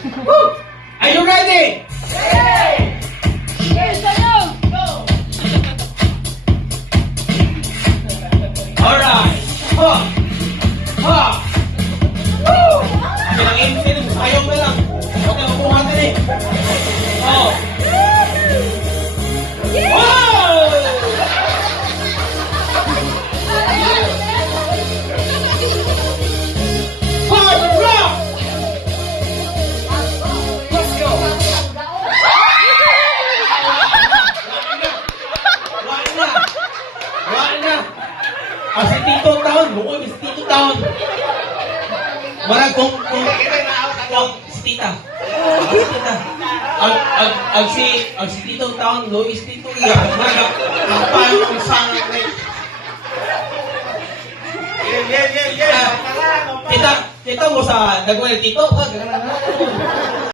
Woo! Are you ready? Yes, ano? Alright. Ha! Ha! Woo! Pinang-inpin. Ayaw na lang. Huwag kang upuhan din eh. Oh. Wow! Power rock! Let's go! Wala na! Wala na! Ah, si Tito Town. Bukod si Tito Town. Marag kung si Tita. Si Tita. Ang si Tito Town, Luis Tito. Marag ang paano ang sangat na Kita mo sa nagwal Tito. Wag,